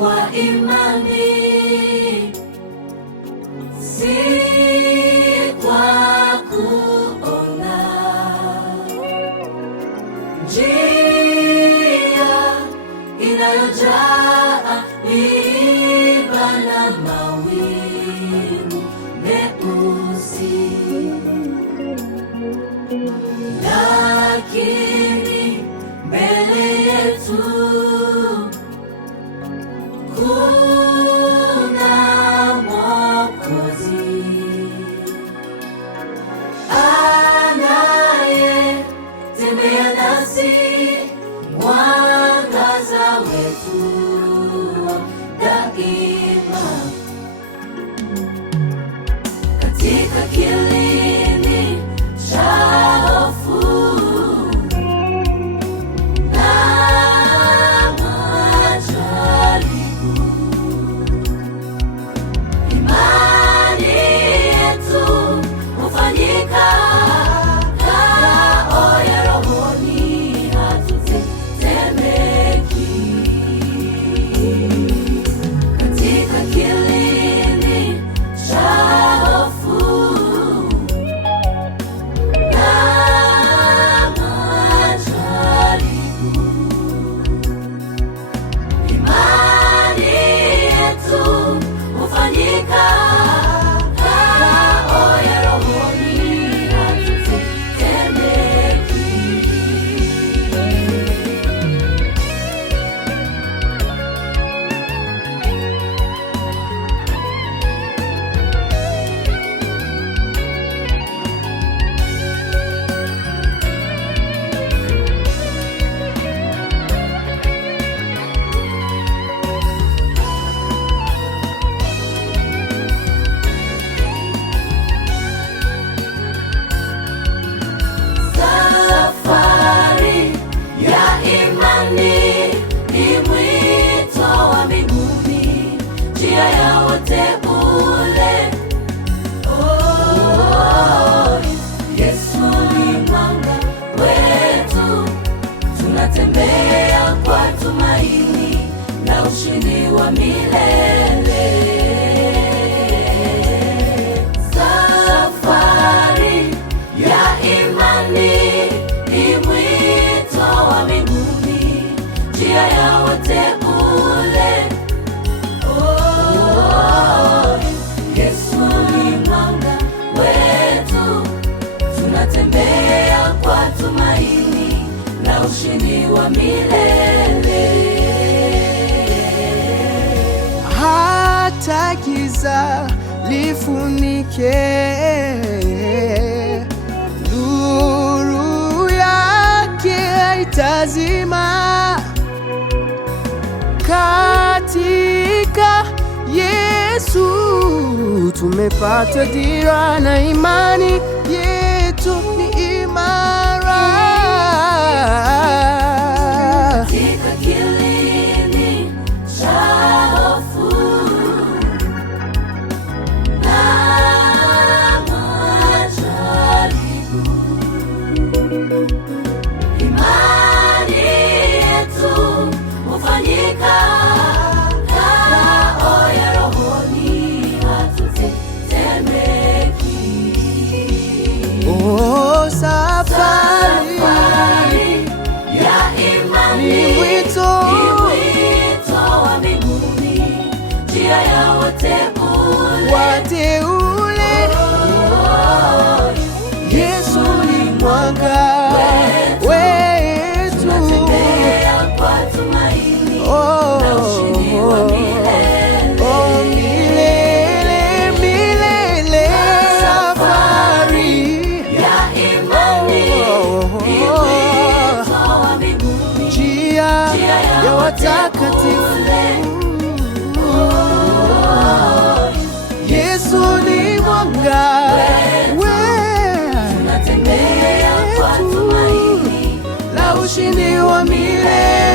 kwa imani, si kwa kuona. Njia inayojaa miiba na mawingu meusi, lakini mbele yetu kuna Mwokozi anayetembea nasi, mwangaza wetu daima. Katika kilindi cha hofu na majaribu, imani yetu hufanyika ngao ya rohoni, hatutetemeki. Katika kilindi cha hofu na majaribu, imani yetu hufanyika ngao ya rohoni, hatutetemeki. Safari ya imani ni mwito wa mbinguni, njia ya wateule. Oh, Yesu ni mwanga wetu, tunatembea kwa tumaini na ushindi wa milele. Safari ya imani ni mwito wa mbinguni, njia ya wateule. Oh, Yesu ni mwanga wetu, tunatembea kwa tumaini na ushindi wa milele. Hata giza lifunike, nuru yake haitazima. Katika Yesu tumepata dira na imani yetu ni imara. Katika kilindi cha hofu na majaribu, imani yetu hufanyika ngao ya rohoni, hatutetemeki. Oh, safari ya imani ni mwito wa mbinguni, njia ya wateule. Yesu ni mwanga wetu, tunatembea kwa tumaini na ushindi wa milele. Oh, milele, milele. Safari Ya imani ni mwito wa mbinguni, njia ya watakatifu. Yesu ni mwanga tunatembea kwa tumaini na ushindi wa milele.